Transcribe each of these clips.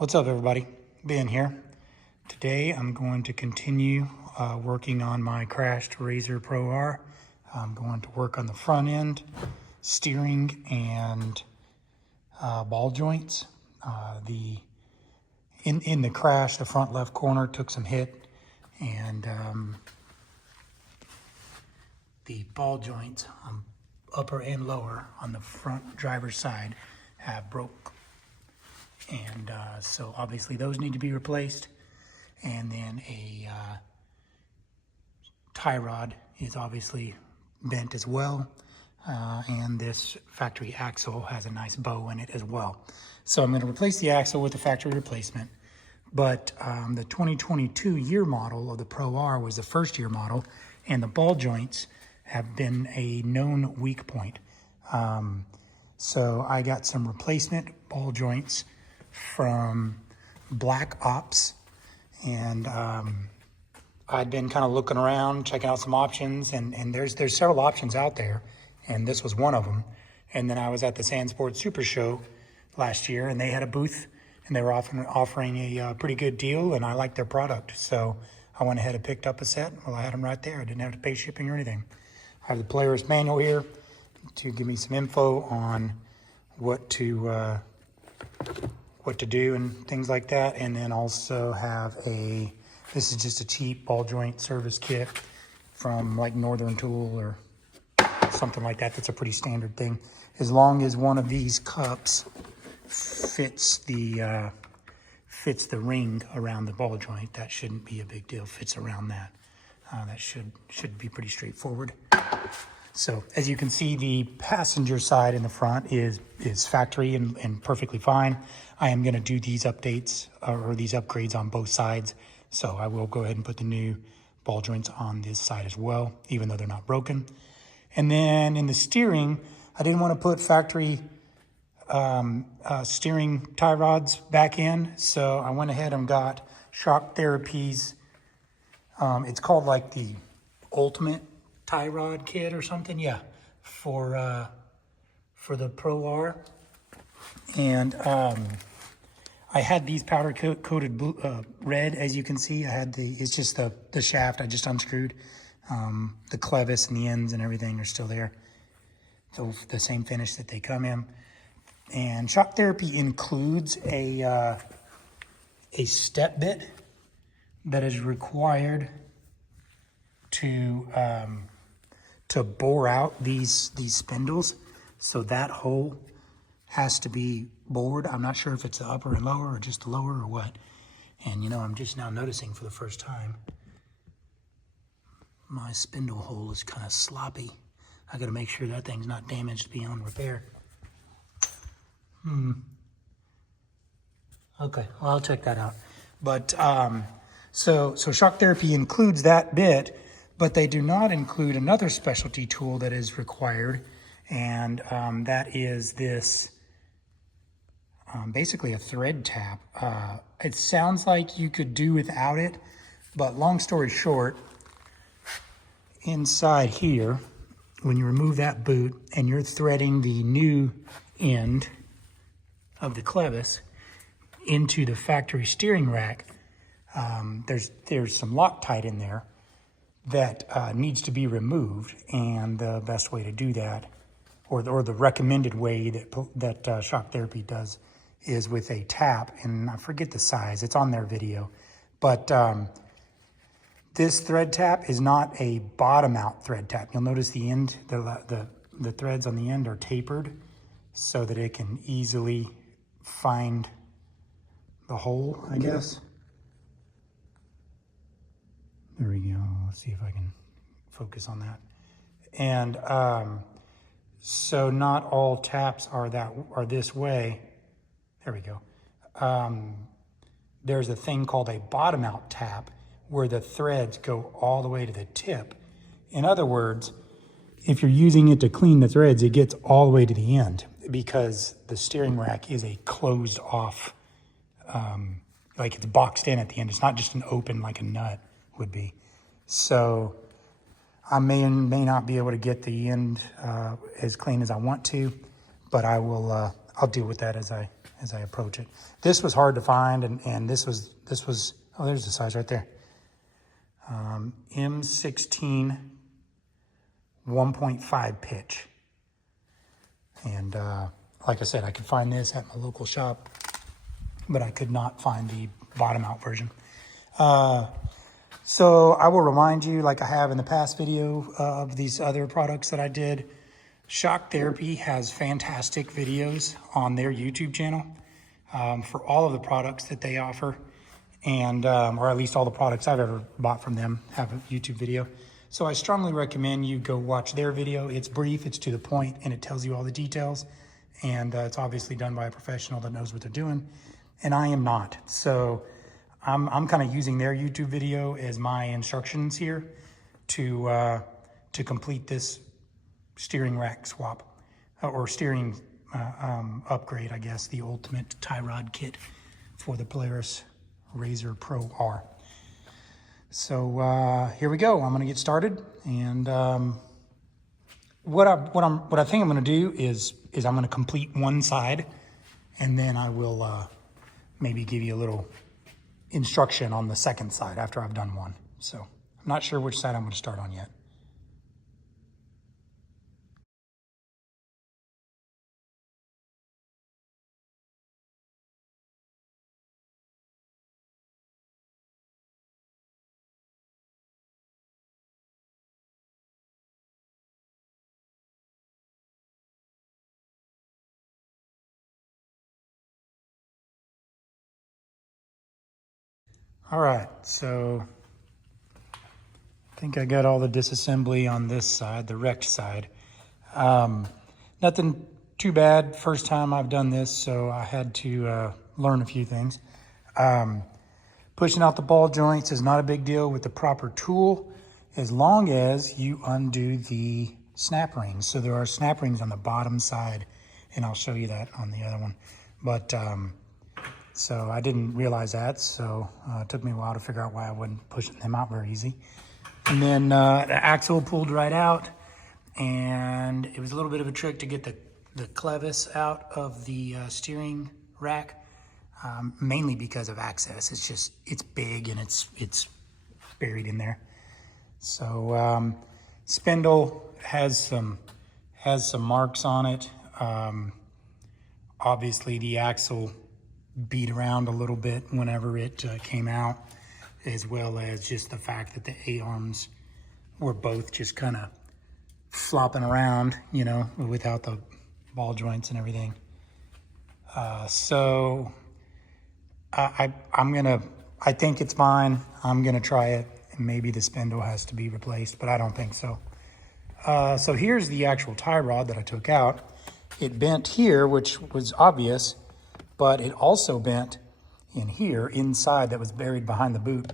What's up, everybody? Ben here. Today I'm going to continue working on my crashed RZR Pro R. I'm going to work on the front end, steering, and ball joints. In the crash, the front left corner took some hit, and the ball joints, upper and lower, on the front driver's side have broke. And so obviously those need to be replaced. And then a tie rod is obviously bent as well. And this factory axle has a nice bow in it as well. So I'm going to replace the axle with the factory replacement. But the 2022 year model of the Pro R was the first year model, and the ball joints have been a known weak point. So I got some replacement ball joints from Black Ops, and I'd been kind of looking around, checking out some options, and there's several options out there, and this was one of them. And then I was at the Sand Sports Super Show last year, and they had a booth, and they were offering a pretty good deal, and I liked their product, so I went ahead and picked up a set. Well, I had them right there. I didn't have to pay shipping or anything. I have the player's manual here to give me some info on what to do and things like that. And then also have this is just a cheap ball joint service kit from like Northern Tool or something like that. That's a pretty standard thing. As long as one of these cups fits the ring around the ball joint, that shouldn't be a big deal. Fits around that. That should be pretty straightforward. So as you can see, the passenger side in the front is factory and perfectly fine. I am going to do these updates or these upgrades on both sides. So I will go ahead and put the new ball joints on this side as well, even though they're not broken. And then in the steering, I didn't want to put factory steering tie rods back in. So I went ahead and got Shock Therapy's, it's called like the Ultimate tie rod kit or something, yeah, for the Pro R. And I had these powder coated blue, red, as you can see. I had it's just the shaft I just unscrewed. The clevis and the ends and everything are still there. So the same finish that they come in. And Shock Therapy includes a step bit that is required to bore out these spindles. So that hole has to be bored. I'm not sure if it's the upper and lower or just the lower or what. And you know, I'm just now noticing for the first time, my spindle hole is kind of sloppy. I gotta make sure that thing's not damaged beyond repair. Okay, well, I'll check that out. But so Shock Therapy includes that bit, but they do not include another specialty tool that is required, and that is this, basically a thread tap. It sounds like you could do without it, but long story short, inside here, when you remove that boot and you're threading the new end of the clevis into the factory steering rack, there's some Loctite in there that needs to be removed, and the best way to do that, or the recommended way that Shock Therapy does, is with a tap, and I forget the size. It's on their video, but this thread tap is not a bottom-out thread tap. You'll notice the end, the threads on the end are tapered so that it can easily find the hole, I guess. There we go. Let's see if I can focus on that. And so not all taps are this way. There we go. There's a thing called a bottom out tap where the threads go all the way to the tip. In other words, if you're using it to clean the threads, it gets all the way to the end, because the steering rack is a closed off, like it's boxed in at the end. It's not just an open like a nut would be. So I may not be able to get the end as clean as I want to, but I will. I'll deal with that as I as I approach it. This was hard to find, and this was, oh, there's the size right there. M16 1.5 pitch. And like I said, I could find this at my local shop, but I could not find the bottom out version. So I will remind you, like I have in the past video of these other products that I did, Shock Therapy has fantastic videos on their YouTube channel for all of the products that they offer, and or at least all the products I've ever bought from them have a YouTube video. So I strongly recommend you go watch their video. It's brief, it's to the point, and it tells you all the details. And it's obviously done by a professional that knows what they're doing, and I am not. So I'm kind of using their YouTube video as my instructions here to complete this steering rack swap or steering upgrade, I guess, the ultimate tie rod kit for the Polaris RZR Pro R. So here we go. I'm going to get started, and what I think I'm going to do is I'm going to complete one side, and then I will maybe give you a little instruction on the second side after I've done one. So I'm not sure which side I'm going to start on yet. All right, so I think I got all the disassembly on this side, the wrecked side. Nothing too bad. First time I've done this, so I had to learn a few things. Pushing out the ball joints is not a big deal with the proper tool, as long as you undo the snap rings. So there are snap rings on the bottom side, and I'll show you that on the other one. But so I didn't realize that, so it took me a while to figure out why I wasn't pushing them out very easy. And then the axle pulled right out, and it was a little bit of a trick to get the clevis out of the steering rack, mainly because of access. It's big and it's buried in there. So spindle has some marks on it. Obviously the axle beat around a little bit whenever it came out, as well as just the fact that the A-arms were both just kind of flopping around, you know, without the ball joints and everything. So I think it's fine. I'm gonna try it, and maybe the spindle has to be replaced, but I don't think so. So here's the actual tie rod that I took out. It bent here, which was obvious, but it also bent in here, inside, that was buried behind the boot.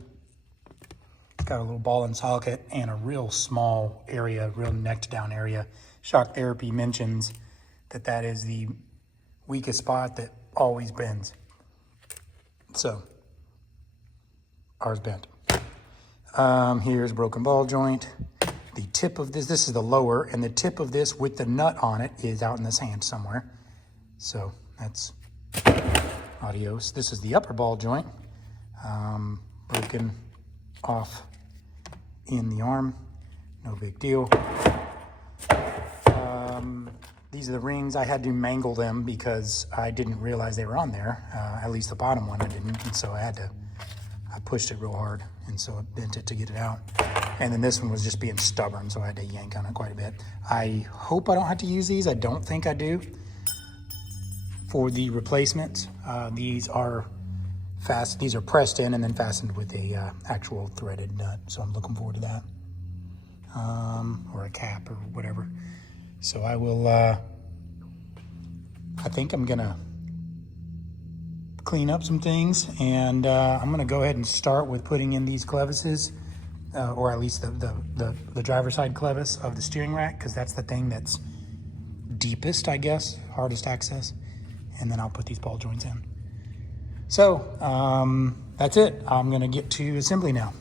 It's got a little ball and socket and a real small area, real necked down area. Shock Therapy mentions that that is the weakest spot that always bends. So, ours bent. Here's a broken ball joint. The tip of this is the lower, and the tip of this with the nut on it is out in the sand somewhere. So that's adios. This is the upper ball joint, broken off in the arm, no big deal. These are the rings. I had to mangle them because I didn't realize they were on there, at least the bottom one I didn't, and so I pushed it real hard, and so it bent it to get it out. And then this one was just being stubborn, so I had to yank on it quite a bit. I hope I don't have to use these. I don't think I do. For the replacements, these are pressed in and then fastened with a actual threaded nut. So I'm looking forward to that, or a cap or whatever. So I will. I think I'm gonna clean up some things, and I'm gonna go ahead and start with putting in these clevises, or at least the driver's side clevis of the steering rack, because that's the thing that's deepest, I guess, hardest access. And then I'll put these ball joints in. So that's it. I'm gonna get to assembly now.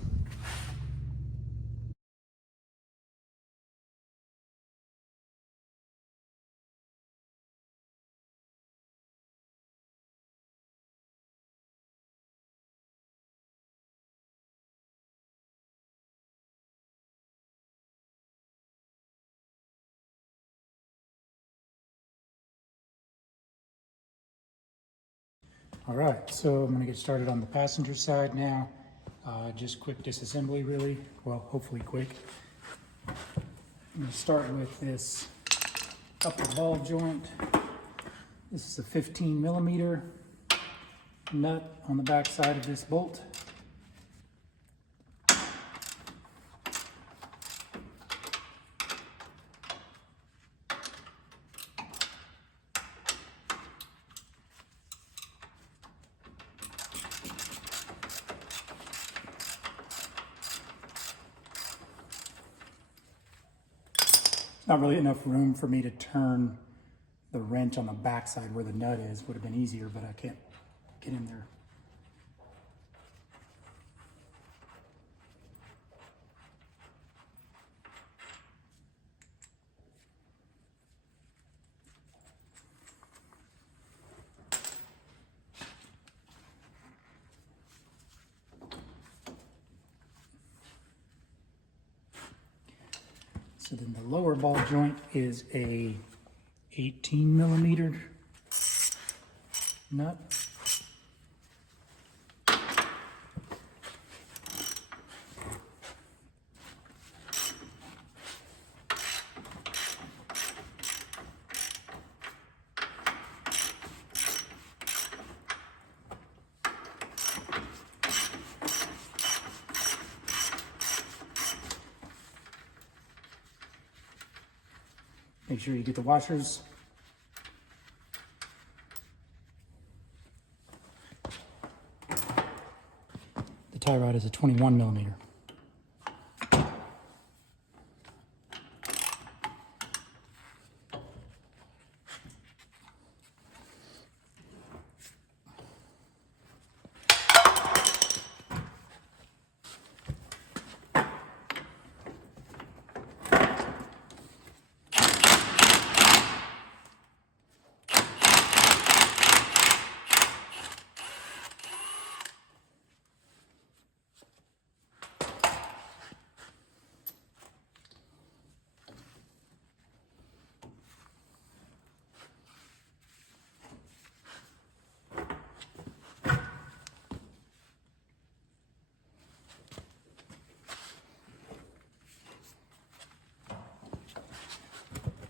All right, so I'm gonna get started on the passenger side now. Just quick disassembly really, well, hopefully quick. I'm gonna start with this upper ball joint. This is a 15 millimeter nut on the back side of this bolt. Not really enough room for me to turn the wrench on the backside where the nut is. Would have been easier, but I can't get in there. So then the lower ball joint is a 18 millimeter nut. Make sure you get the washers. The tie rod is a 21 millimeter.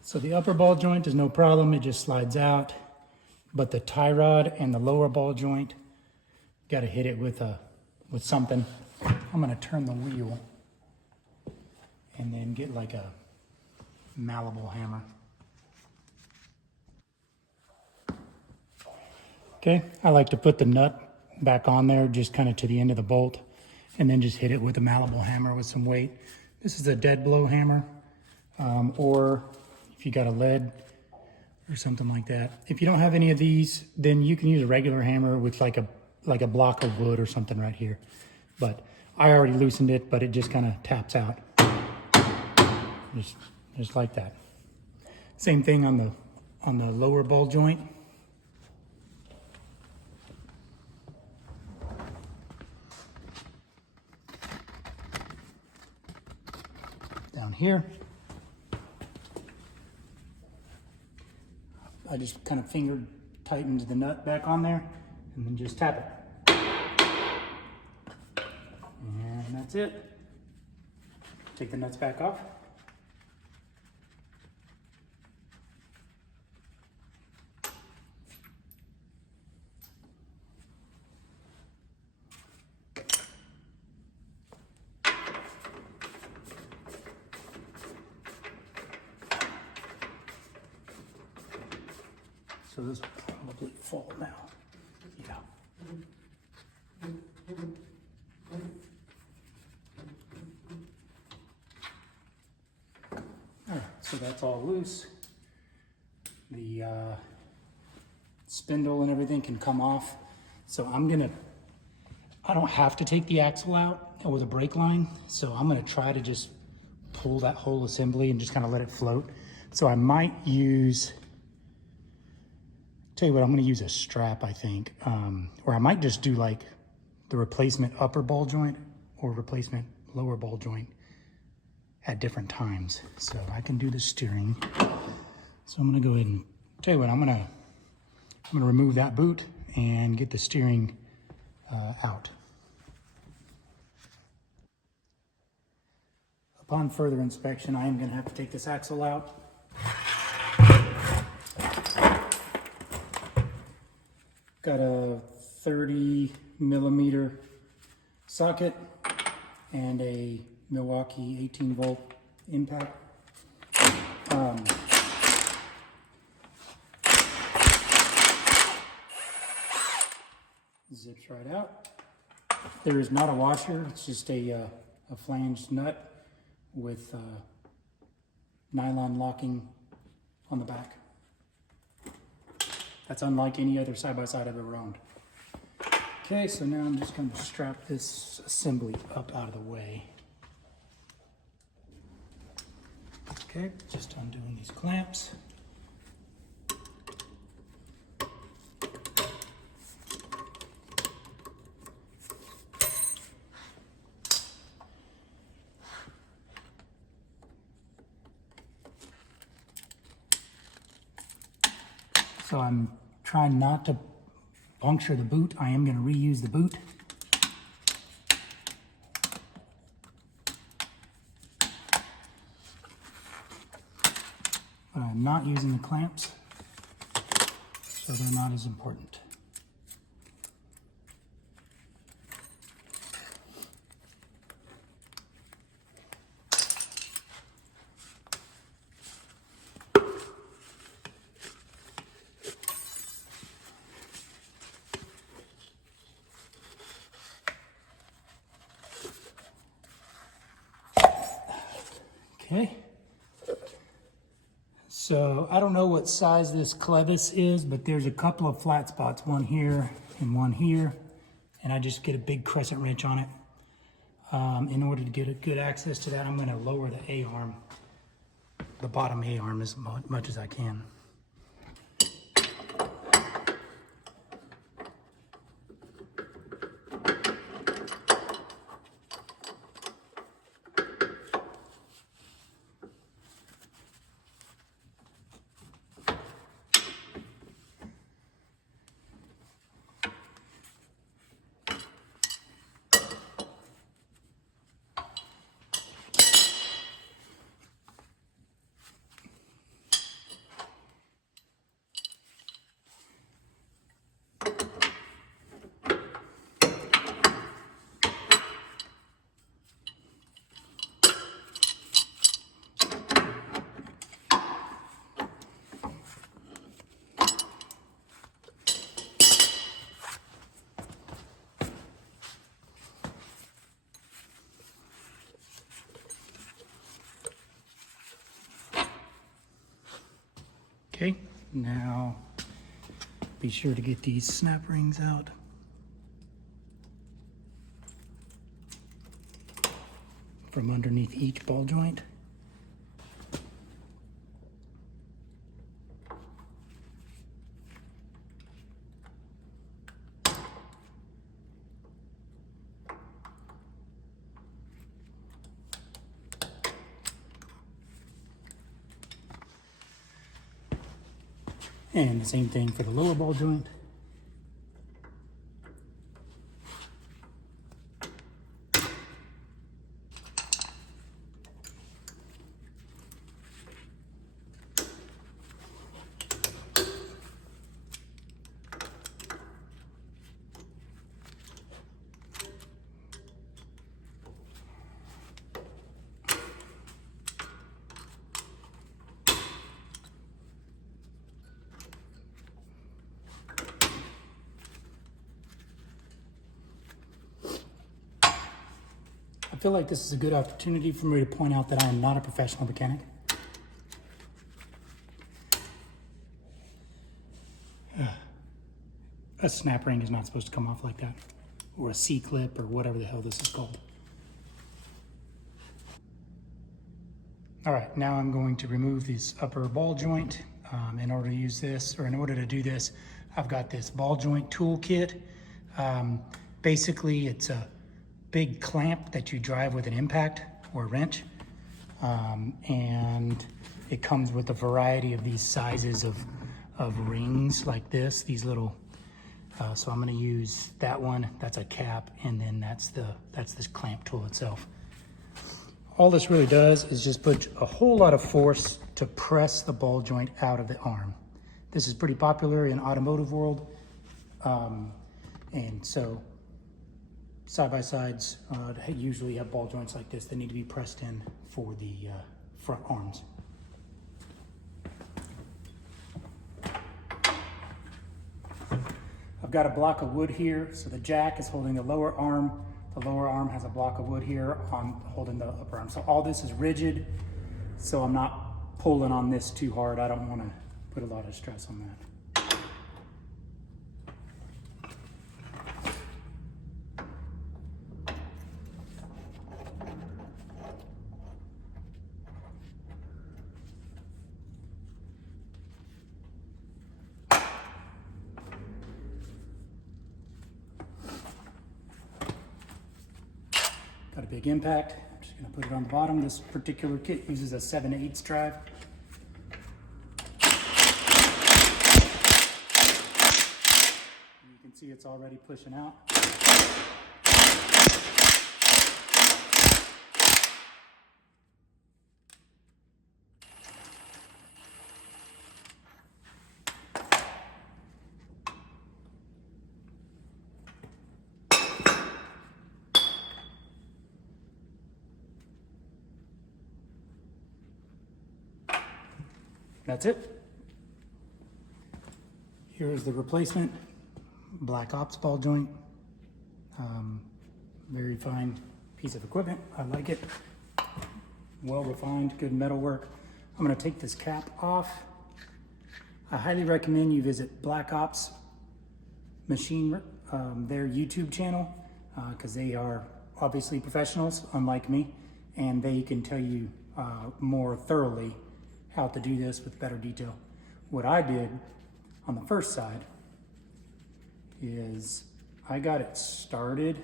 So the upper ball joint is no problem, it just slides out. But the tie rod and the lower ball joint, got to hit it with something. I'm gonna turn the wheel and then get like a malleable hammer. Okay, I like to put the nut back on there, just kind of to the end of the bolt, and then just hit it with a malleable hammer with some weight. This is a dead blow hammer, or if you got a lead or something like that. If you don't have any of these, then you can use a regular hammer with like a block of wood or something right here. But I already loosened it, but it just kind of taps out. Just like that. Same thing on the lower ball joint. Down here. I just kind of finger tightened the nut back on there and then just tap it. And that's it. Take the nuts back off. So this will probably fall now. Yeah. All right, so that's all loose. The spindle and everything can come off. So I don't have to take the axle out or the brake line. So I'm gonna try to just pull that whole assembly and just kind of let it float. So I might use, tell you what, I'm gonna use a strap, I think. Or I might just do like the replacement upper ball joint or replacement lower ball joint at different times. So I can do the steering. So I'm gonna go ahead and, tell you what, I'm gonna remove that boot and get the steering out. Upon further inspection, I am going to have to take this axle out. Got a 30 millimeter socket and a Milwaukee 18 volt impact. Zips right out. There is not a washer, it's just a flanged nut with nylon locking on the back. That's unlike any other side-by-side I've ever owned. Okay, so now I'm just going to strap this assembly up out of the way. Okay, just undoing these clamps. So I'm trying not to puncture the boot. I am going to reuse the boot. But I'm not using the clamps, so they're not as important. Okay, so I don't know what size this clevis is, but there's a couple of flat spots, one here and one here, and I just get a big crescent wrench on it. In order to get a good access to that, I'm going to lower the A-arm, the bottom A-arm as much as I can. Okay, now be sure to get these snap rings out. From underneath each ball joint. And the same thing for the lower ball joint. I feel like this is a good opportunity for me to point out that I am not a professional mechanic. A snap ring is not supposed to come off like that, or a C-clip, or whatever the hell this is called. All right, now I'm going to remove this upper ball joint. In order to use this, or in order to do this, I've got this ball joint toolkit. Basically, it's a big clamp that you drive with an impact or wrench. And it comes with a variety of these sizes of rings like this, these little So I'm going to use that one. That's a cap, and then that's this clamp tool itself. All this really does is just put a whole lot of force to press the ball joint out of the arm. This is pretty popular in automotive world, and so side-by-sides usually have ball joints like this that need to be pressed in for the front arms. I've got a block of wood here, so the jack is holding the lower arm. The lower arm has a block of wood here on holding the upper arm. So all this is rigid, so I'm not pulling on this too hard. I don't want to put a lot of stress on that. Got a big impact. I'm just going to put it on the bottom. This particular kit uses a 7/8 drive. You can see it's already pushing out. That's it. Here's the replacement Black Ops ball joint. Very fine piece of equipment. I like it. Well refined, good metal work. I'm going to take this cap off. I highly recommend you visit Black Ops Machine, their YouTube channel, because they are obviously professionals, unlike me, and they can tell you more thoroughly how to do this with better detail. What I did on the first side is I got it started.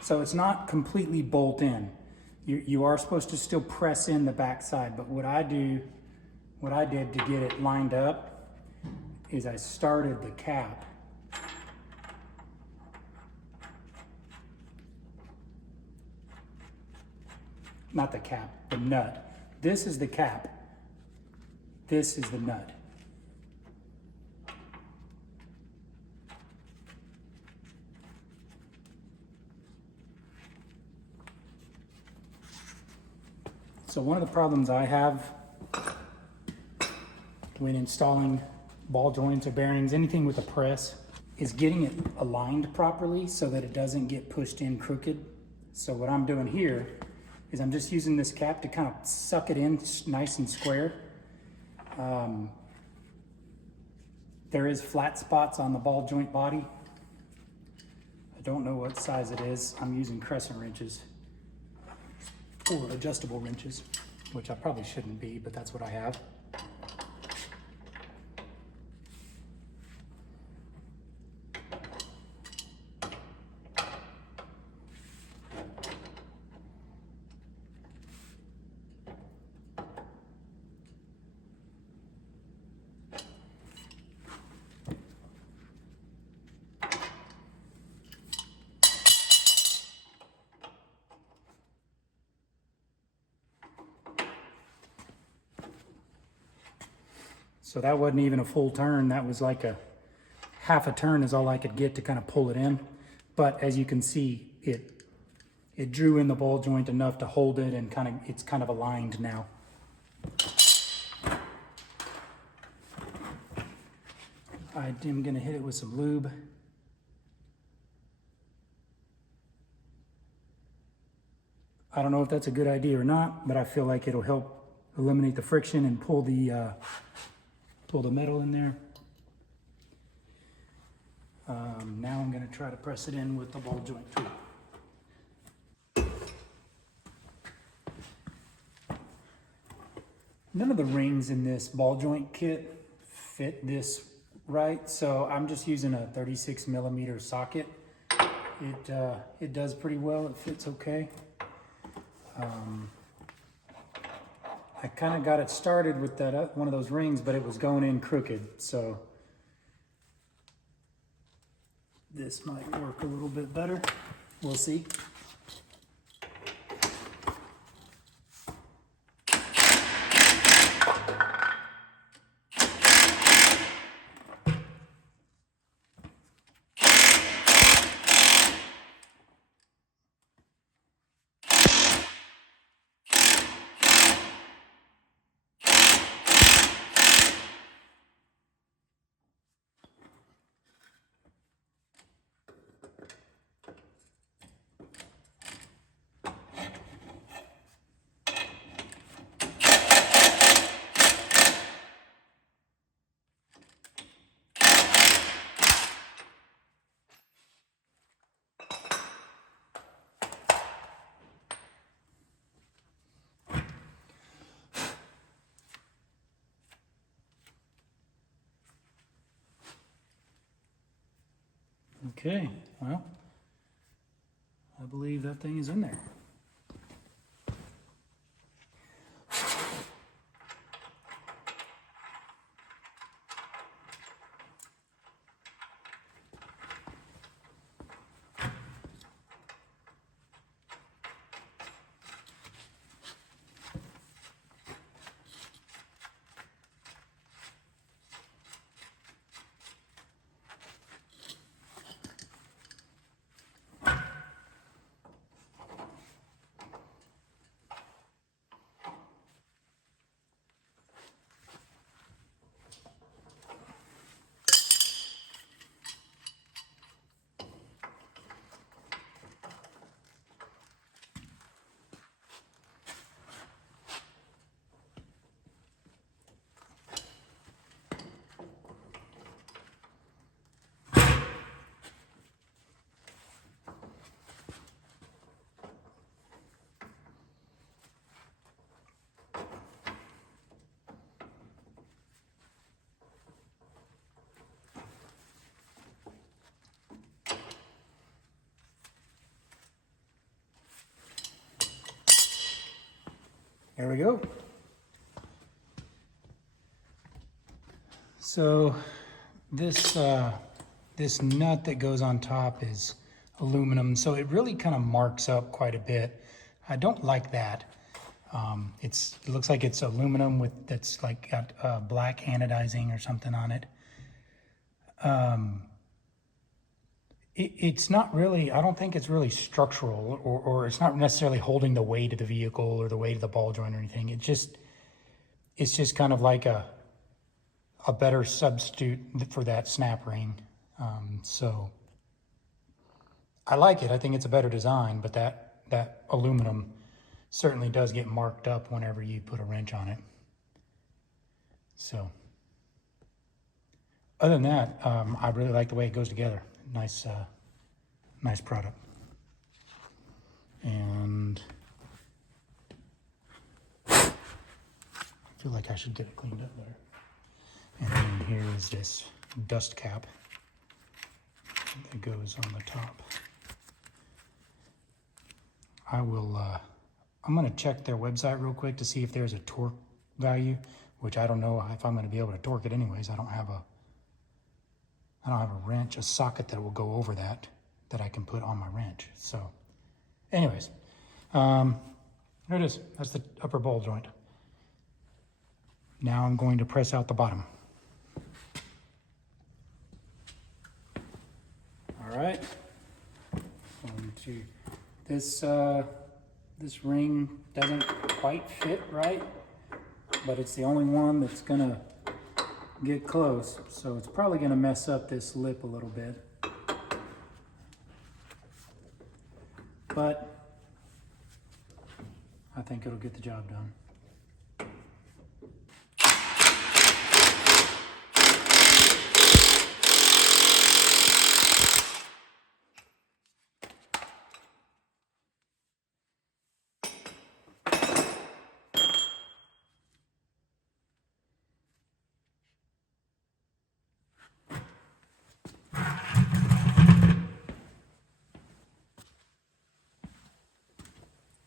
So it's not completely bolt in. You are supposed to still press in the back side, but what I did to get it lined up is I started the cap not the cap, the nut. This is the cap. This is the nut. So one of the problems I have when installing ball joints or bearings, anything with a press, is getting it aligned properly so that it doesn't get pushed in crooked. So what I'm doing here is I'm just using this cap to kind of suck it in nice and square. There is flat spots on the ball joint body. I don't know what size it is. I'm using crescent wrenches or adjustable wrenches, which I probably shouldn't be, but that's what I have. So that wasn't even a full turn. That was like a half a turn is all I could get to kind of pull it in. But as you can see, it drew in the ball joint enough to hold it, and it's kind of aligned now. I am gonna hit it with some lube. I don't know if that's a good idea or not, but I feel like it'll help eliminate the friction and pull the metal in there. Now I'm going to try to press it in with the ball joint tool. None of the rings in this ball joint kit fit this right, so I'm just using a 36mm socket. It does pretty well. It fits okay. I kind of got it started with that one of those rings, but it was going in crooked, so this might work a little bit better. We'll see. Okay, well, I believe that thing is in there. There we go. So this this nut that goes on top is aluminum, so it really kind of marks up quite a bit. I don't like that. It looks like it's aluminum with that's like got black anodizing or something on it. It's not really, I don't think it's really structural, or it's not necessarily holding the weight of the vehicle or the weight of the ball joint or anything. It's just kind of like a better substitute for that snap ring. So I like it. I think it's a better design, but that aluminum certainly does get marked up whenever you put a wrench on it. So other than that, I really like the way it goes together. Nice, nice product. And I feel like I should get it cleaned up better. And then here is this dust cap that goes on the top. I'm gonna check their website real quick to see if there's a torque value, which I don't know if I'm gonna be able to torque it anyways. I don't have a wrench, a socket that will go over that I can put on my wrench. So anyways, there it is. That's the upper ball joint. Now I'm going to press out the bottom. All right. This ring doesn't quite fit right, but it's the only one that's gonna get close, so it's probably going to mess up this lip a little bit, but I think it'll get the job done.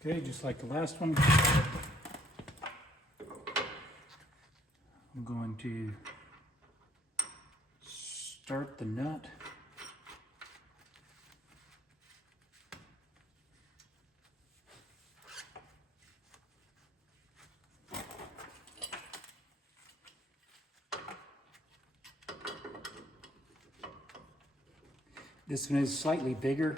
Okay, just like the last one, I'm going to start the nut. This one is slightly bigger.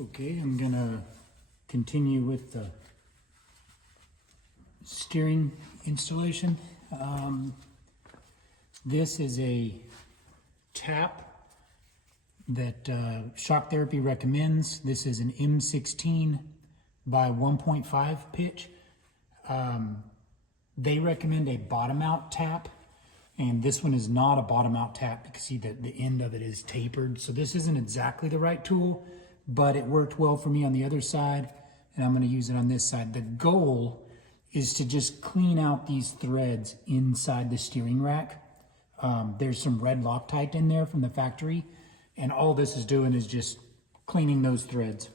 Okay, I'm gonna continue with the steering installation. This is a tap that Shock Therapy recommends. This is an M16 by 1.5 pitch. They recommend a bottom out tap, and this one is not a bottom out tap because see that the end of it is tapered. So this isn't exactly the right tool, but it worked well for me on the other side, and I'm going to use it on this side. The goal is to just clean out these threads inside the steering rack. There's some red Loctite in there from the factory, and all this is doing is just cleaning those threads.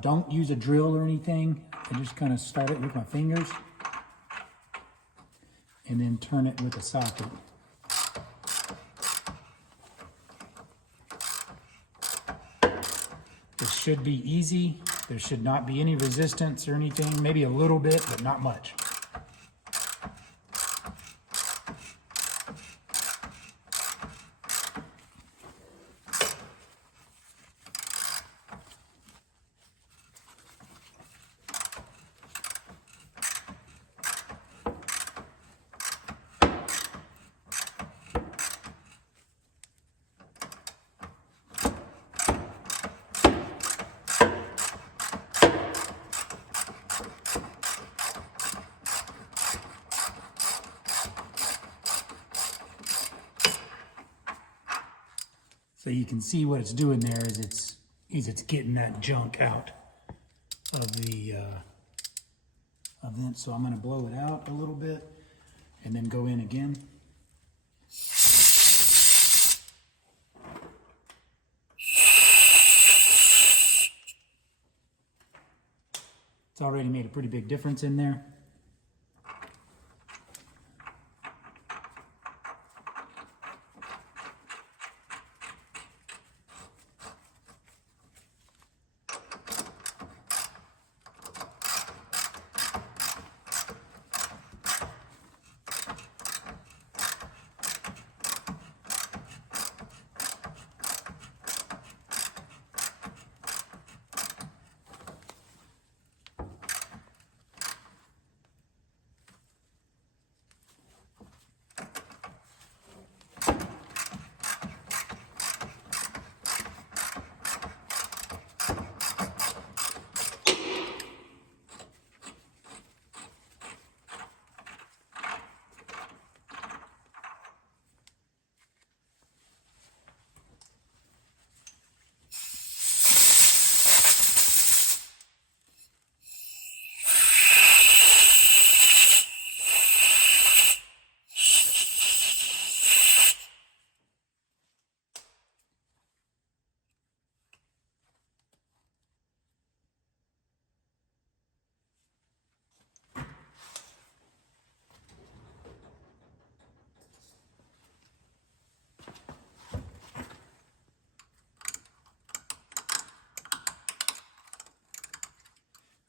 Don't use a drill or anything. I just kind of start it with my fingers and then turn it with a socket. This should be easy. There should not be any resistance or anything, maybe a little bit, but not much. So you can see what it's doing there is it's getting that junk out of the vent. So I'm going to blow it out a little bit and then go in again. It's already made a pretty big difference in there.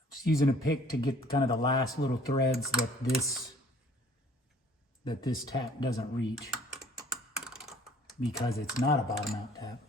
Just using a pick to get kind of the last little threads that this tap doesn't reach because it's not a bottom out tap.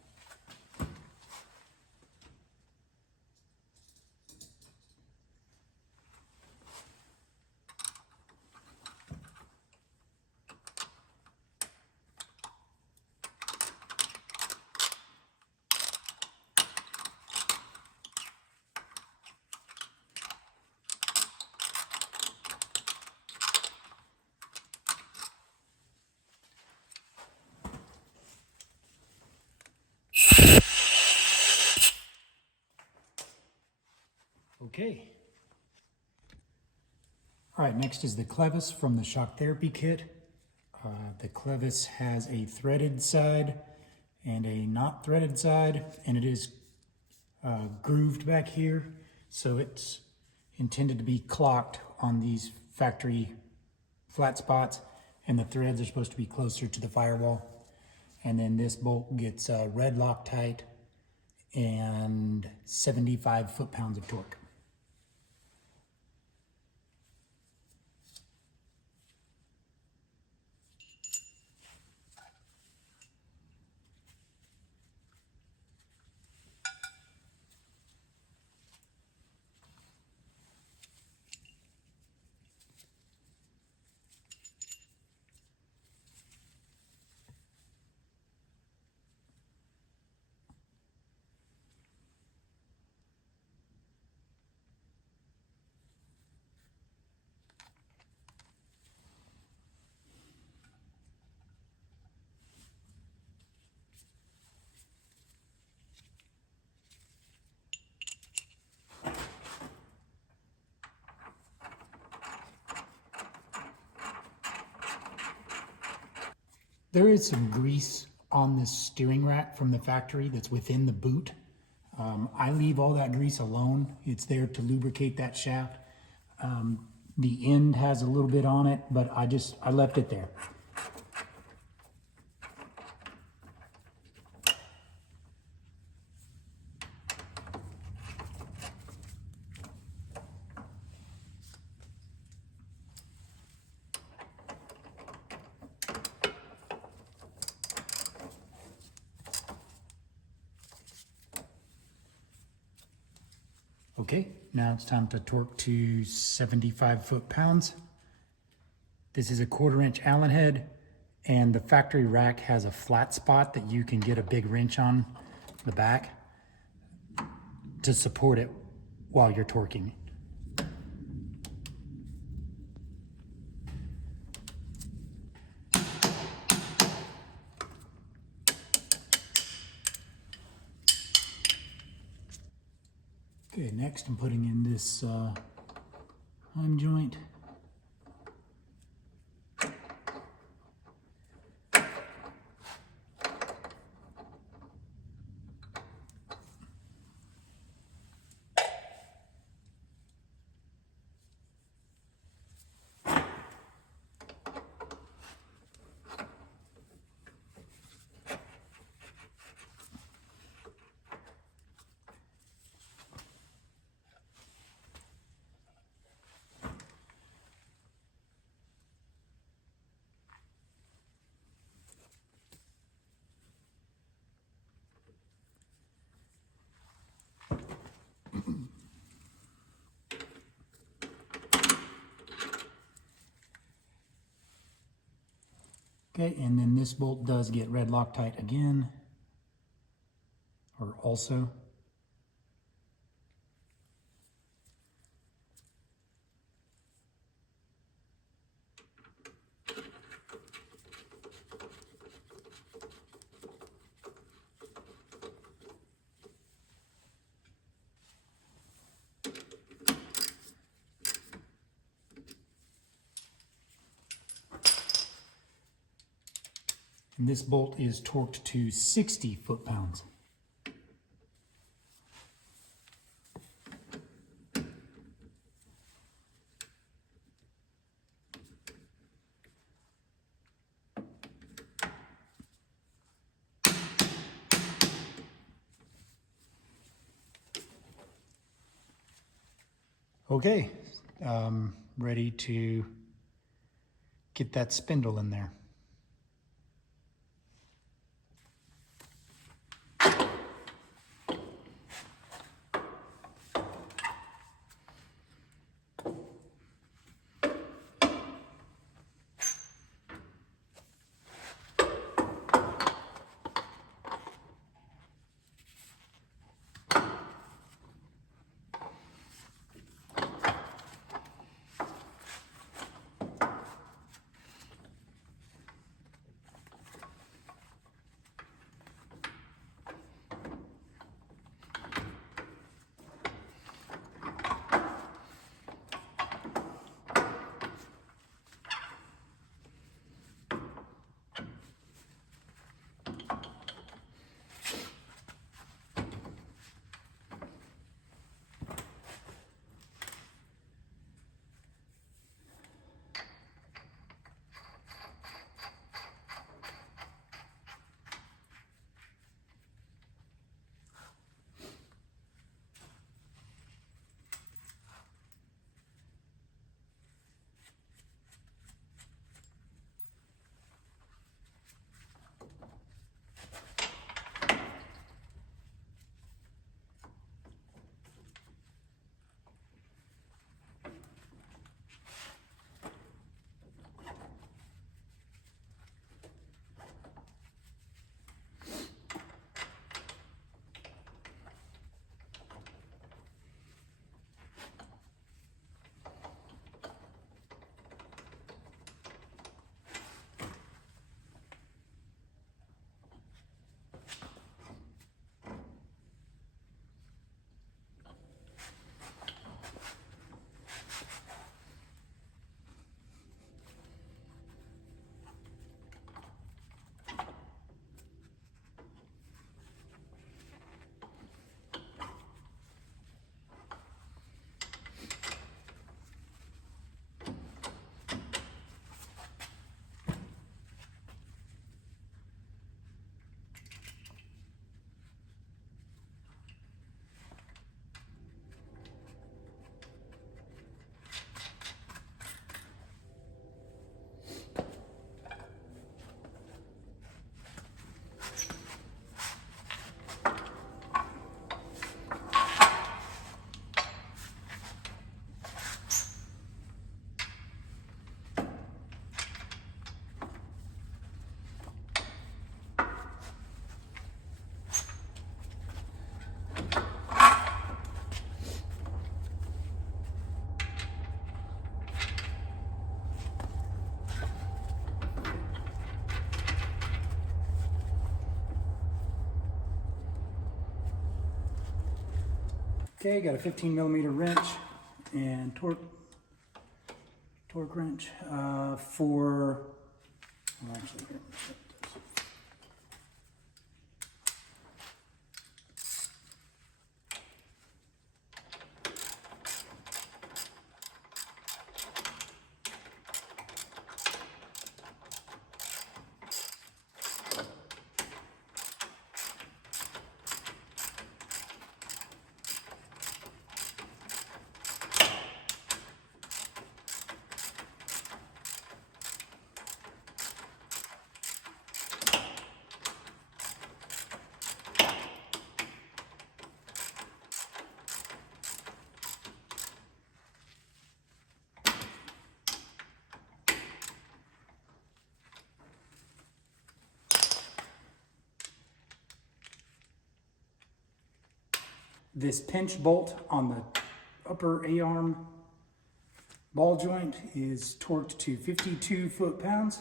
All right, next is the clevis from the shock therapy kit. The clevis has a threaded side and a not threaded side, and it is grooved back here, so it's intended to be clocked on these factory flat spots, and the threads are supposed to be closer to the firewall. And then this bolt gets red Loctite and 75 foot-pounds of torque. There is some grease on this steering rack from the factory that's within the boot. I leave all that grease alone. It's there to lubricate that shaft. The end has a little bit on it, but I left it there. Okay, now it's time to torque to 75 foot-pounds. This is a 1/4 inch Allen head, and the factory rack has a flat spot that you can get a big wrench on the back to support it while you're torquing. Okay, next I'm putting in this heim joint. Okay, and then this bolt does get red Loctite again, or also. And this bolt is torqued to 60 foot-pounds. Okay, ready to get that spindle in there. Okay, got a 15mm wrench and torque wrench for, well, actually, here, this pinch bolt on the upper A-arm ball joint is torqued to 52 foot-pounds.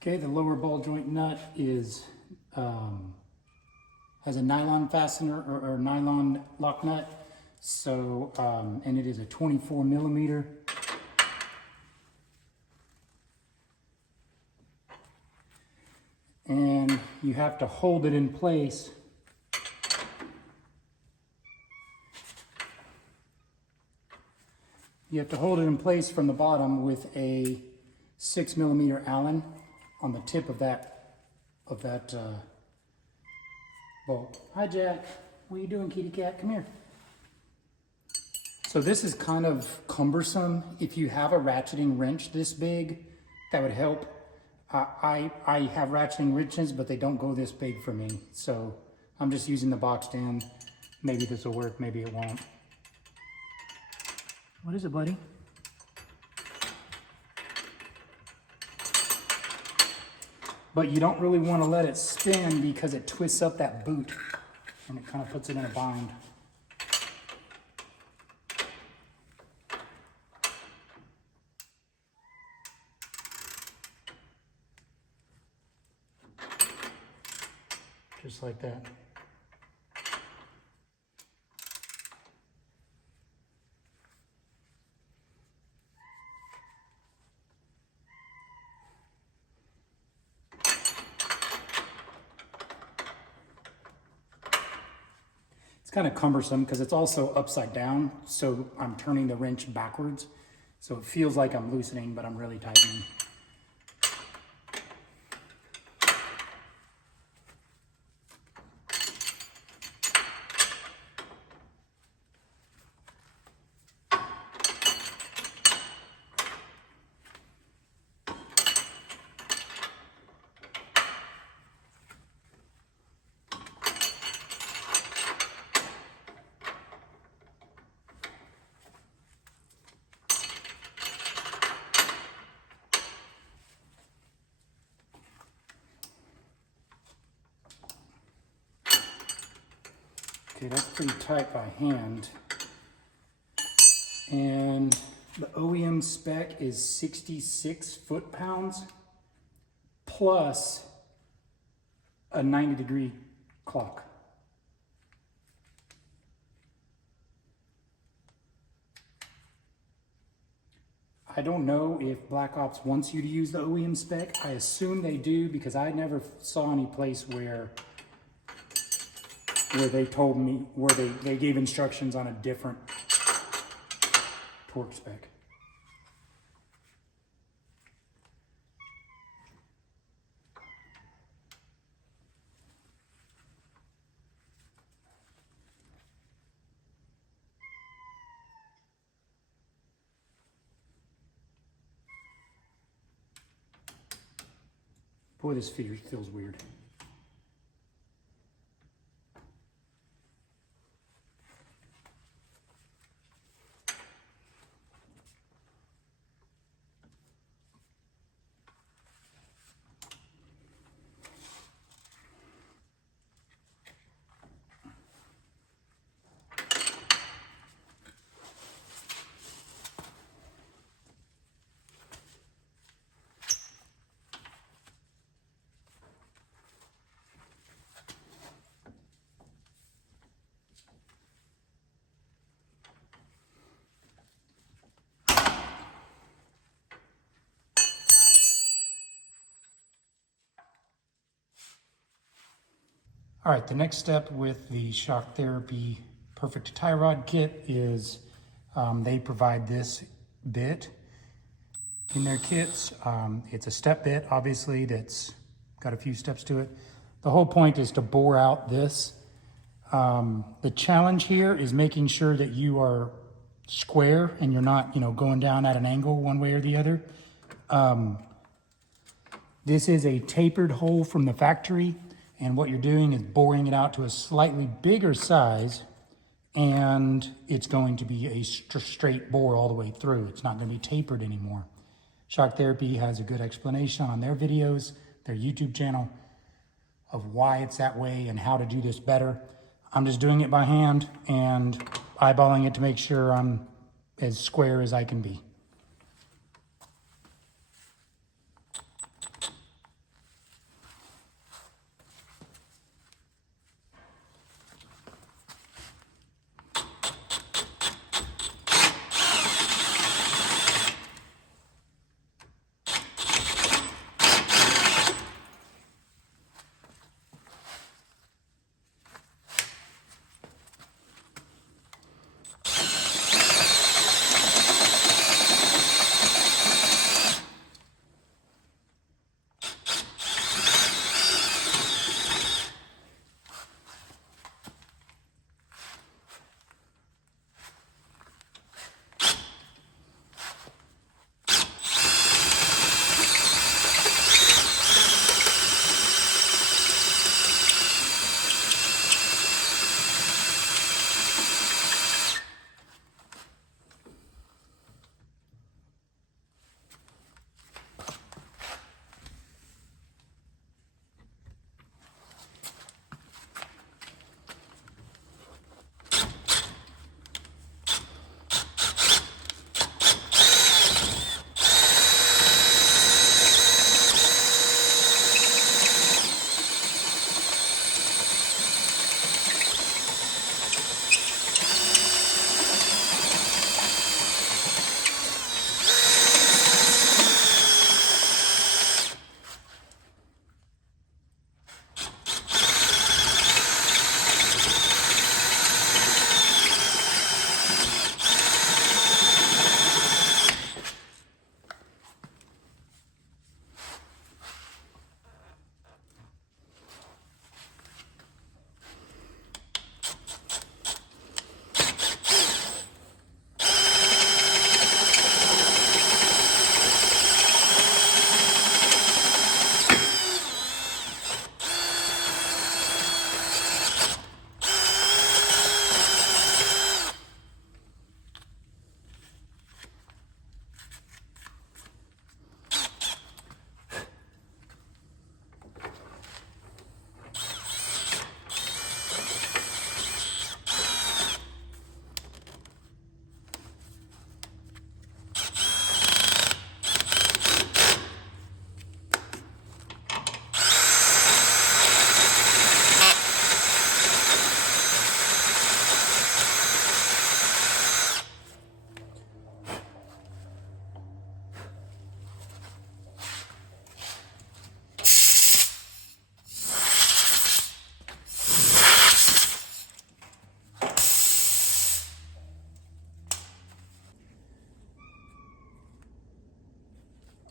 Okay, the lower ball joint nut is has a nylon fastener or nylon lock nut. So, and it is a 24mm. And you have to hold it in place. You have to hold it in place from the bottom with a 6mm Allen on the tip of that bolt. Hi Jack, what are you doing, kitty cat? Come here. So this is kind of cumbersome. If you have a ratcheting wrench this big, that would help. I have ratcheting wrenches, but they don't go this big for me. So I'm just using the boxed end. Maybe this will work, maybe it won't. What is it, buddy? But you don't really want to let it spin because it twists up that boot and it kind of puts it in a bind. Just like that. It's kind of cumbersome because it's also upside down, so I'm turning the wrench backwards. So it feels like I'm loosening, but I'm really tightening. Okay, that's pretty tight by hand. And the OEM spec is 66 foot-pounds plus a 90-degree clock. I don't know if Black Ops wants you to use the OEM spec. I assume they do because I never saw any place where they told me, where they gave instructions on a different torque spec. Boy, this feels weird. All right, the next step with the Shock Therapy Perfect Tie Rod Kit is they provide this bit in their kits. It's a step bit, obviously, that's got a few steps to it. The whole point is to bore out this. The challenge here is making sure that you are square and you're not, going down at an angle one way or the other. This is a tapered hole from the factory, and what you're doing is boring it out to a slightly bigger size, and it's going to be a straight bore all the way through. It's not going to be tapered anymore. Shock Therapy has a good explanation on their videos, their YouTube channel, of why it's that way and how to do this better. I'm just doing it by hand and eyeballing it to make sure I'm as square as I can be.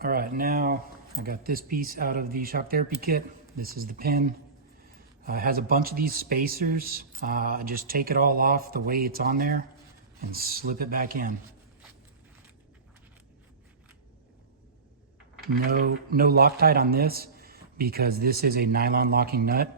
All right, now I got this piece out of the Shock Therapy kit. This is the pin. It has a bunch of these spacers. I just take it all off the way it's on there and slip it back in. No Loctite on this because this is a nylon locking nut.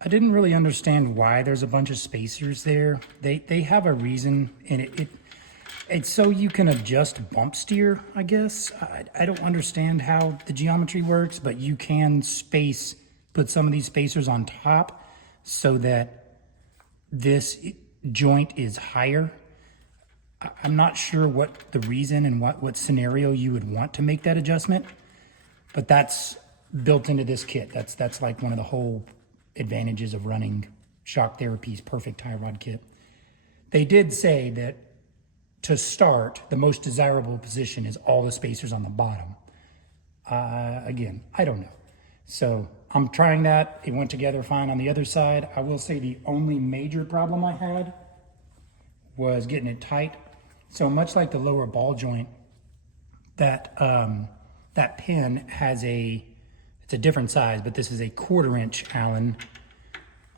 I didn't really understand why there's a bunch of spacers there. They have a reason, and it's so you can adjust bump steer, I guess. I don't understand how the geometry works, but you can put some of these spacers on top so that this joint is higher. I'm not sure what the reason and what scenario you would want to make that adjustment, but that's built into this kit. That's like one of the whole advantages of running Shock Therapy's perfect tie rod kit. They did say that to start, the most desirable position is all the spacers on the bottom. Again, I don't know. So I'm trying that. It went together fine on the other side. I will say the only major problem I had was getting it tight. So much like the lower ball joint, that pin has it's a different size, but this is a 1/4 inch Allen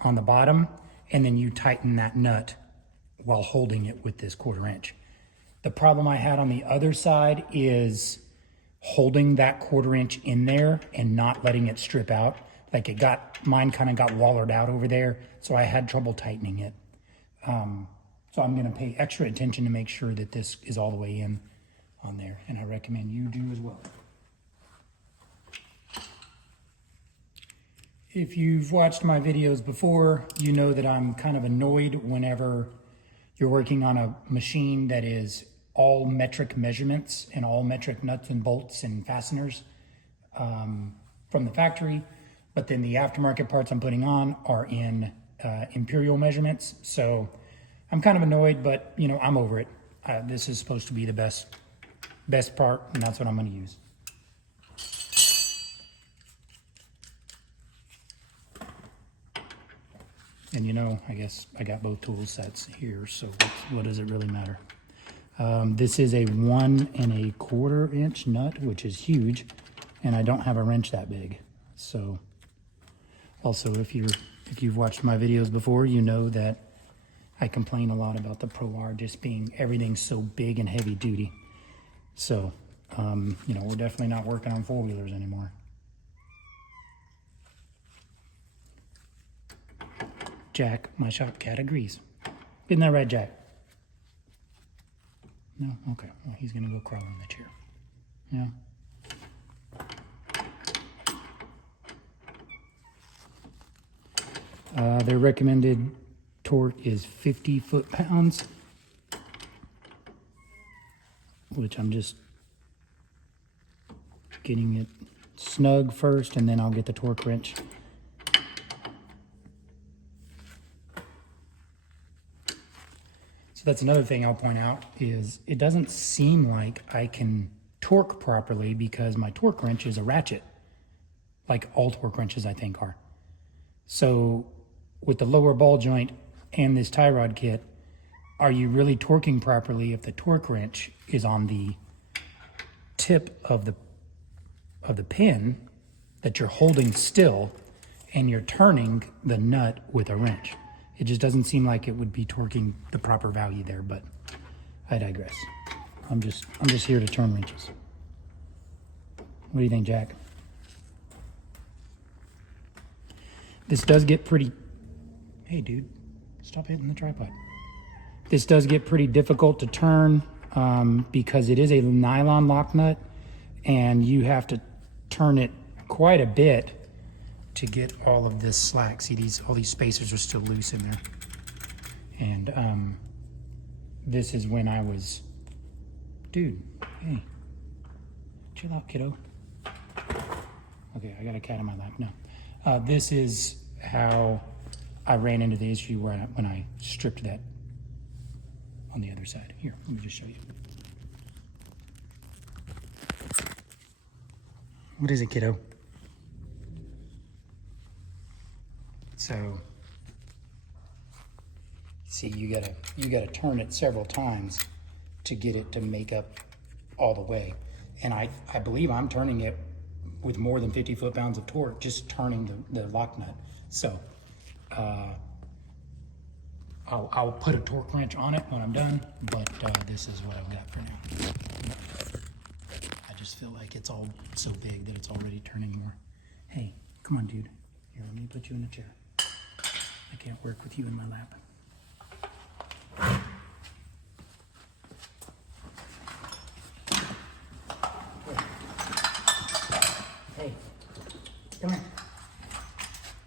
on the bottom, and then you tighten that nut while holding it with this 1/4 inch. The problem I had on the other side is holding that 1/4 inch in there and not letting it strip out. Like mine kind of got wallered out over there, so I had trouble tightening it. So I'm gonna pay extra attention to make sure that this is all the way in on there, and I recommend you do as well. If you've watched my videos before, you know that I'm kind of annoyed whenever you're working on a machine that is all metric measurements and all metric nuts and bolts and fasteners from the factory, but then the aftermarket parts I'm putting on are in imperial measurements. So I'm kind of annoyed, but you know, I'm over it. This is supposed to be the best part, and that's what I'm going to use. And you know, I guess I got both tool sets here, so what does it really matter? This is a 1 1/4 inch nut, which is huge, and I don't have a wrench that big. So also, if you've watched my videos before, you know that I complain a lot about the Pro R just being everything so big and heavy duty. So, you know, we're definitely not working on 4-wheelers anymore. Jack, my shop cat, agrees. Isn't that right, Jack? No? Okay. Well, he's going to go crawl in the chair. Yeah. Their recommended torque is 50 foot-pounds, which I'm just getting it snug first, and then I'll get the torque wrench. So that's another thing I'll point out is it doesn't seem like I can torque properly because my torque wrench is a ratchet, like all torque wrenches I think are. So with the lower ball joint and this tie rod kit, are you really torquing properly if the torque wrench is on the tip of the pin that you're holding still and you're turning the nut with a wrench? It just doesn't seem like it would be torquing the proper value there, but I digress. I'm just here to turn wrenches. What do you think, Jack? This does get pretty... Hey, dude, stop hitting the tripod. This does get pretty difficult to turn because it is a nylon lock nut, and you have to turn it quite a bit to get all of this slack. See, all these spacers are still loose in there. And this is when I was, dude, hey, chill out, kiddo. Okay, I got a cat in my lap. No, this is how I ran into the issue when I stripped that on the other side. Here, let me just show you. What is it, kiddo? So, see, you gotta turn it several times to get it to make up all the way. And I believe I'm turning it with more than 50 foot-pounds of torque, just turning the lock nut. So, I'll put a torque wrench on it when I'm done, but this is what I've got for now. I just feel like it's all so big that it's already turning more. Hey, come on, dude. Here, let me put you in a chair. I can't work with you in my lap. Hey, come here.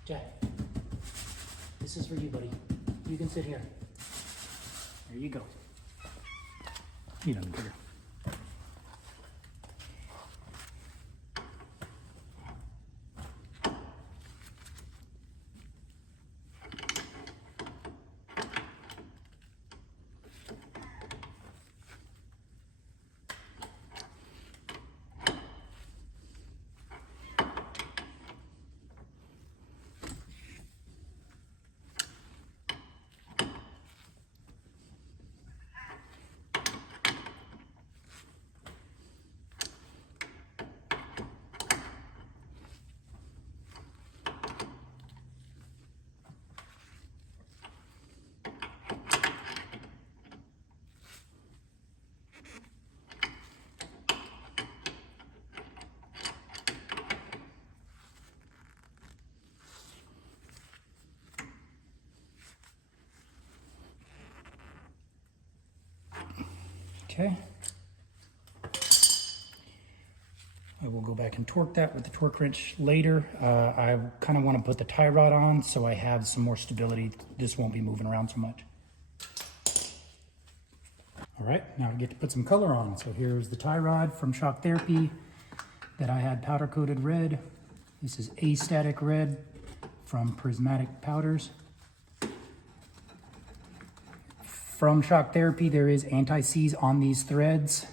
Jack, this is for you, buddy. You can sit here. There you go. He doesn't care. Okay. I will go back and torque that with the torque wrench later. I kind of want to put the tie rod on so I have some more stability. This won't be moving around so much. All right, now I get to put some color on. So here's the tie rod from Shock Therapy that I had powder coated red. This is Astatic Red from Prismatic Powders. From Shock Therapy, there is anti-seize on these threads.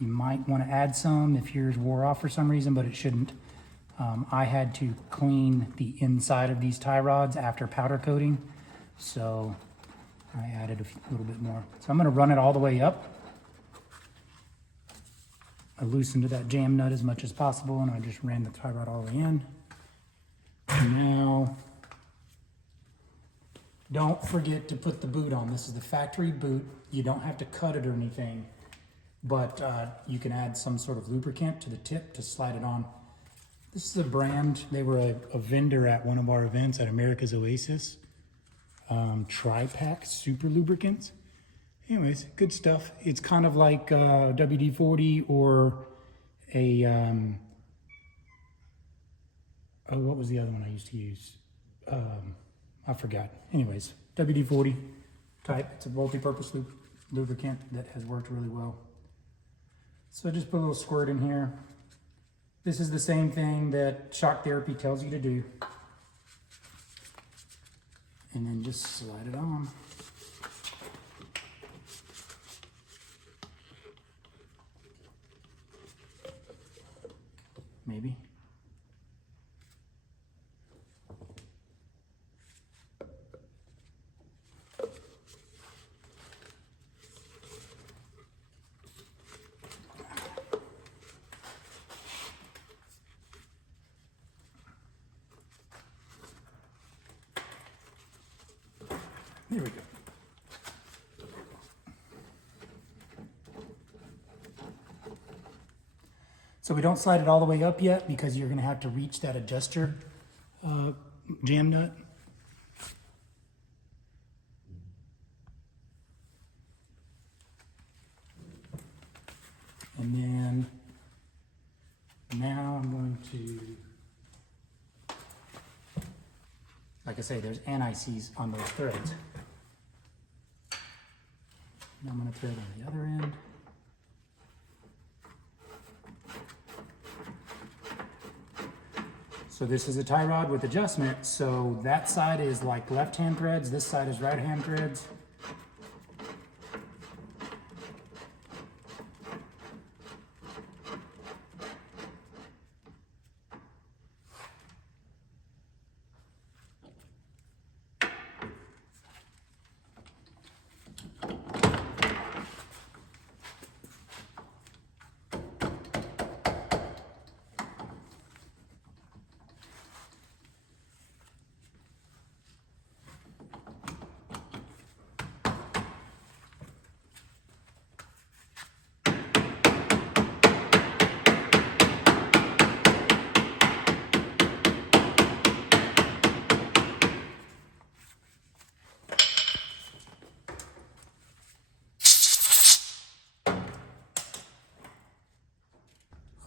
You might want to add some if yours wore off for some reason, but it shouldn't. I had to clean the inside of these tie rods after powder coating, so I added a little bit more. So I'm going to run it all the way up. I loosened that jam nut as much as possible, and I just ran the tie rod all the way in. Now, don't forget to put the boot on. This is the factory boot. You don't have to cut it or anything, but you can add some sort of lubricant to the tip to slide it on. This is a brand. They were a vendor at one of our events at America's Oasis. Tri-Pack Super Lubricants. Anyways, good stuff. It's kind of like WD-40 or a, oh, what was the other one I used to use? I forgot. Anyways, WD-40 type. It's a multi-purpose lubricant that has worked really well. So just put a little squirt in here. This is the same thing that Shock Therapy tells you to do. And then just slide it on. Maybe. There we go. So we don't slide it all the way up yet because you're going to have to reach that adjuster jam nut. And then now I'm going to, like I say, there's anti-seize on those threads. Now I'm going to thread on the other end. So this is a tie rod with adjustment. So that side is like left-hand threads. This side is right-hand threads.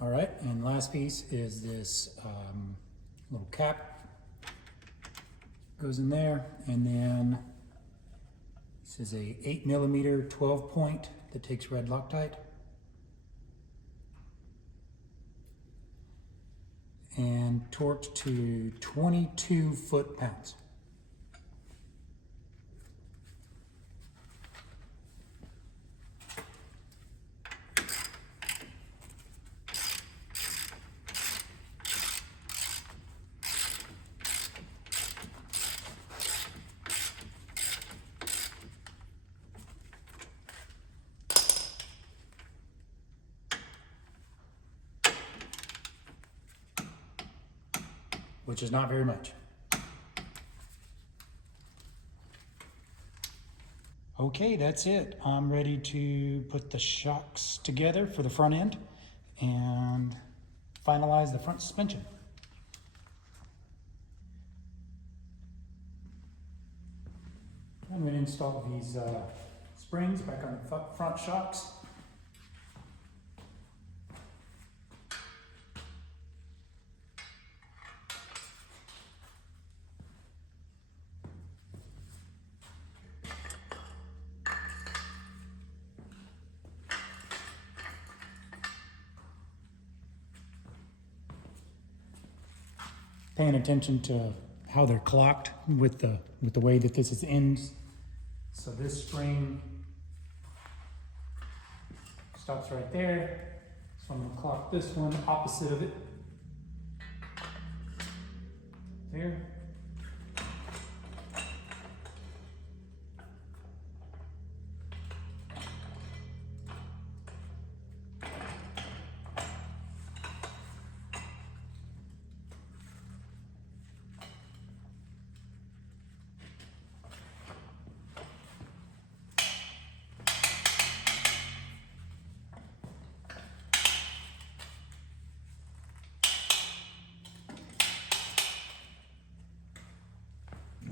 All right, and last piece is this little cap. Goes in there, and then this is a 8mm 12 point that takes red Loctite. And torqued to 22 foot-pounds. Which is not very much. Okay, that's it. I'm ready to put the shocks together for the front end and finalize the front suspension. I'm going to install these springs back on the front shocks. Paying attention to how they're clocked with the way that this is ends. So this spring stops right there. So I'm gonna clock this one opposite of it. There.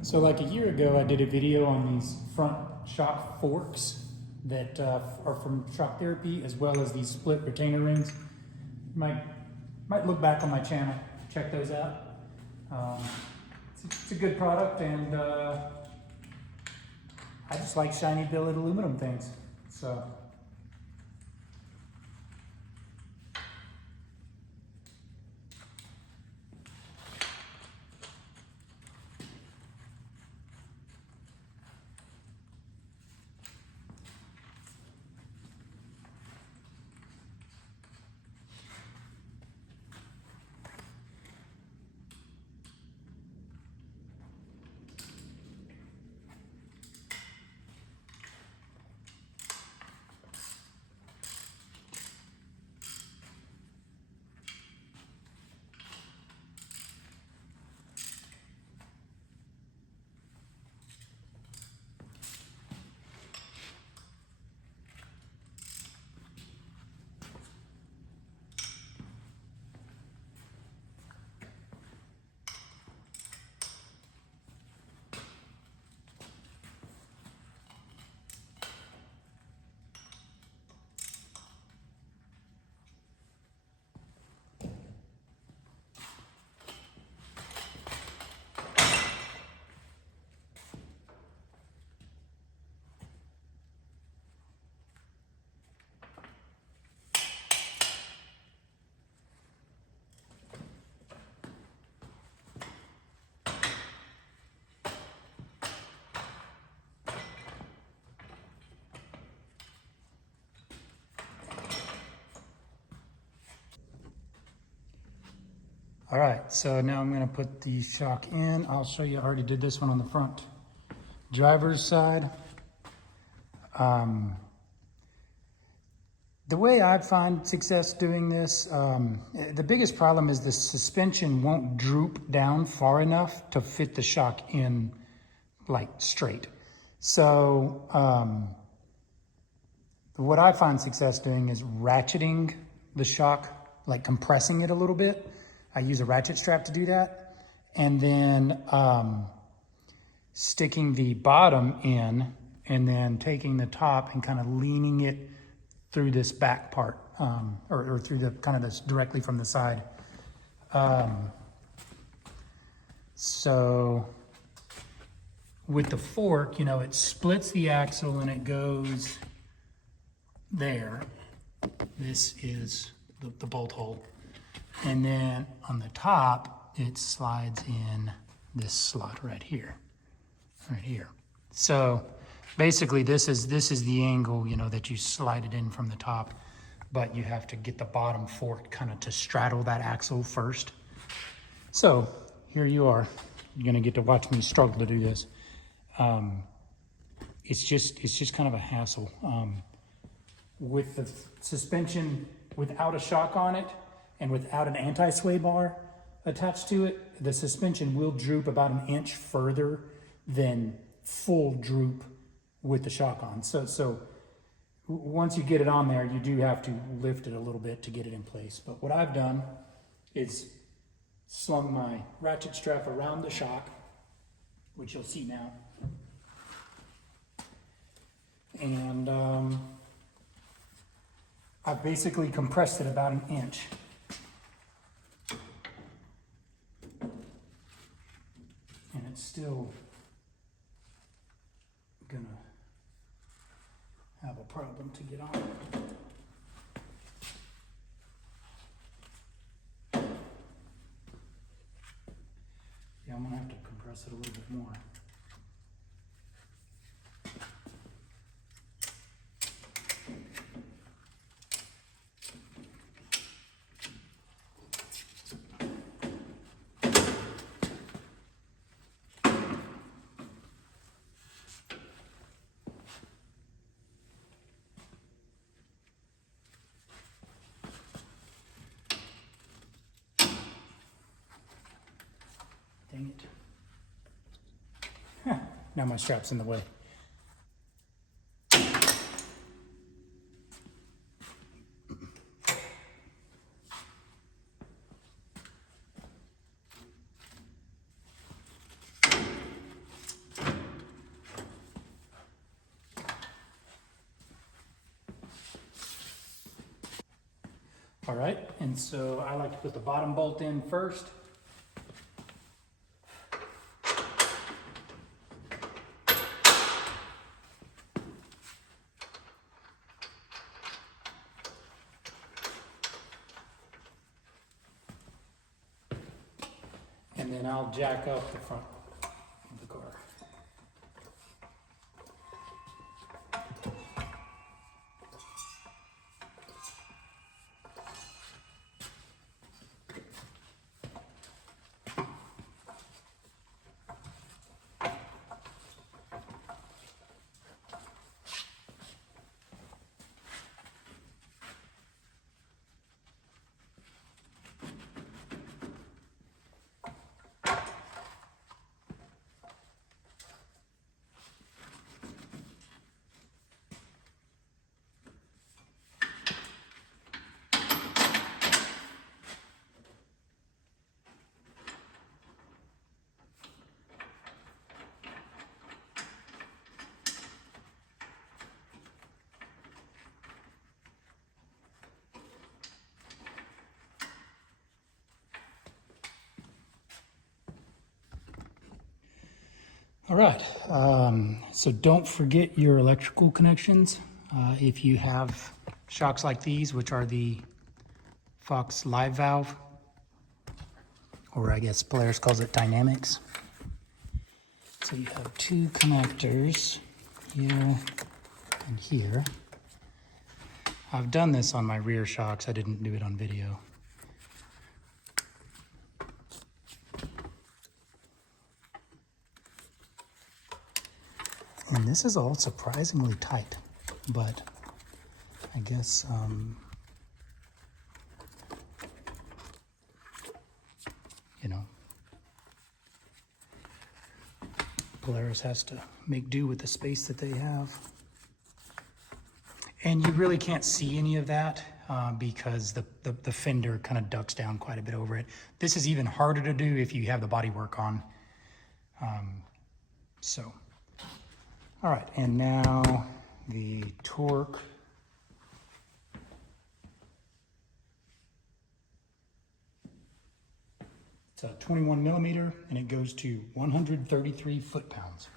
So like a year ago, I did a video on these front shock forks that are from Shock Therapy, as well as these split retainer rings. You might look back on my channel, check those out. It's a good product, and I just like shiny billet aluminum things. So. All right, so now I'm gonna put the shock in. I'll show you, I already did this one on the front driver's side. The way I find success doing this, the biggest problem is the suspension won't droop down far enough to fit the shock in like straight. So what I find success doing is ratcheting the shock, like compressing it a little bit. I use a ratchet strap to do that. And then sticking the bottom in and then taking the top and kind of leaning it through this back part, or through the kind of this directly from the side. So with the fork, you know, it splits the axle and it goes there. This is the bolt hole. And then on the top, it slides in this slot right here. So basically this is the angle, you know, that you slide it in from the top, but you have to get the bottom fork kind of to straddle that axle first. So here you are. You're gonna get to watch me struggle to do this. It's just kind of a hassle. With the suspension without a shock on it and without an anti-sway bar attached to it, the suspension will droop about an inch further than full droop with the shock on. So once you get it on there, you do have to lift it a little bit to get it in place. But what I've done is slung my ratchet strap around the shock, which you'll see now. And I've basically compressed it about an inch. And it's still gonna have a problem to get on. Yeah, I'm gonna have to compress it a little bit more. Dang it. Huh, now my strap's in the way. All right, and so I like to put the bottom bolt in first. And then I'll jack up the front of the car. All right, so don't forget your electrical connections. If you have shocks like these, which are the Fox live valve, or I guess Polaris calls it dynamics. So you have two connectors here and here. I've done this on my rear shocks. I didn't do it on video. And this is all surprisingly tight, but I guess, you know, Polaris has to make do with the space that they have. And you really can't see any of that because the fender kind of ducks down quite a bit over it. This is even harder to do if you have the bodywork on. All right, and now the torque. It's a 21 millimeter and it goes to 133 foot-pounds.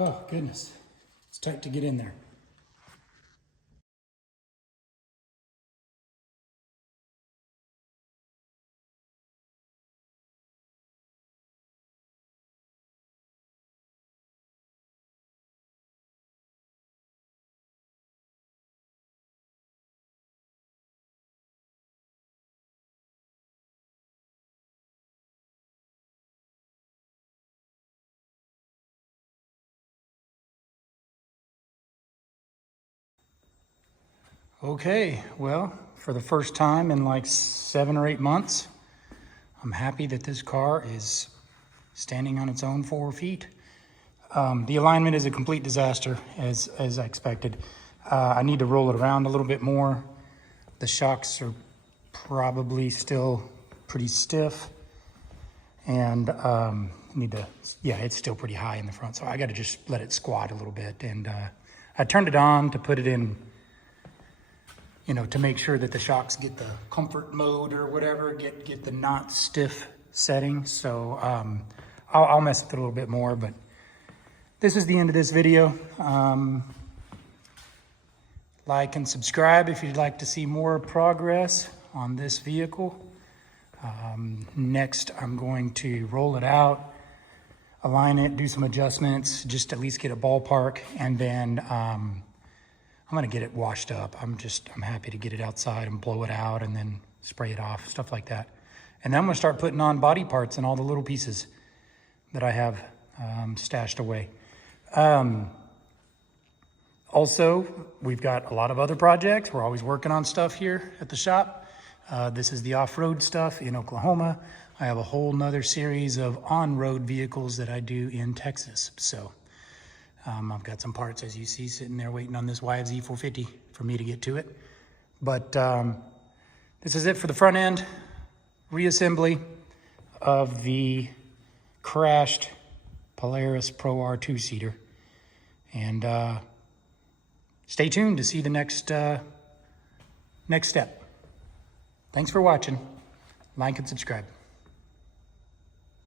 Oh, goodness. It's tight to get in there. Okay, well, for the first time in like 7 or 8 months, I'm happy that this car is standing on its own 4 feet. The alignment is a complete disaster, as I expected. I need to roll it around a little bit more. The shocks are probably still pretty stiff, and it's still pretty high in the front, so I got to just let it squat a little bit. And I turned it on to put it in, to make sure that the shocks get the comfort mode or whatever, get the not stiff setting. So I'll mess with it a little bit more, but this is the end of this video. Like and subscribe if you'd like to see more progress on this vehicle. Next, I'm going to roll it out, align it, do some adjustments, just at least get a ballpark, and then I'm gonna get it washed up. I'm happy to get it outside and blow it out and then spray it off, stuff like that. And then I'm gonna start putting on body parts and all the little pieces that I have stashed away. Also, we've got a lot of other projects. We're always working on stuff here at the shop. This is the off-road stuff in Oklahoma. I have a whole nother series of on-road vehicles that I do in Texas. So I've got some parts, as you see, sitting there waiting on this YFZ 450 for me to get to it. But this is it for the front end reassembly of the crashed Polaris Pro R 2-seater. And stay tuned to see the next step. Thanks for watching. Like and subscribe.